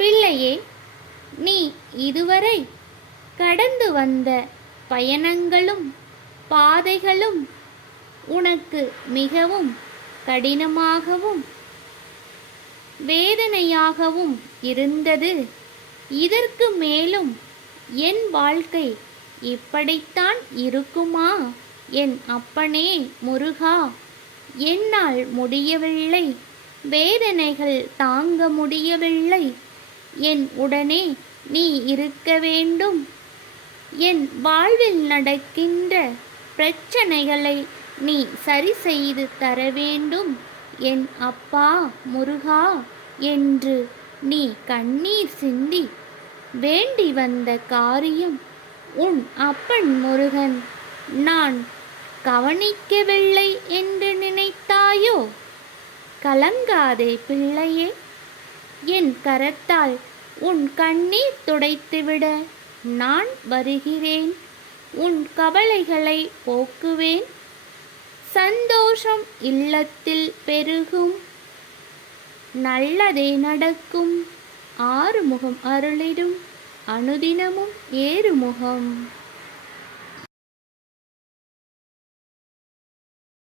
பிள்ளையே, நீ இதுவரை கடந்து வந்த பயணங்களும் பாதைகளும் உனக்கு மிகவும் கடினமாகவும் வேதனையாகவும் இருந்தது. இதற்கு மேலும் என் வாழ்க்கை இப்படித்தான் இருக்குமா? என் அப்பனே முருகா, என்னால் முடியவில்லை, வேதனைகள் தாங்க முடியவில்லை, என் உடனே நீ இருக்க வேண்டும், என் வாழ்வில் நடக்கின்ற பிரச்சனைகளை நீ சரி செய்து தர வேண்டும் என் அப்பா முருகா என்று நீ கண்ணீர் சிந்தி வேண்டி வந்த காரியம் உன் அப்பன் முருகன் நான் கவனிக்கவில்லை என்று நினைத்தாயோ? கலங்காதே பிள்ளையே, என் கரத்தால் உன் கண்ணீர் துடைத்துவிட நான் வருகிறேன். உன் கவலைகளை போக்குவேன். சந்தோஷம் இல்லத்தில் பெருகும். நல்லதே நடக்கும். ஆறுமுகம் அருளிடும் அனுதினமும் ஏறுமுகம்.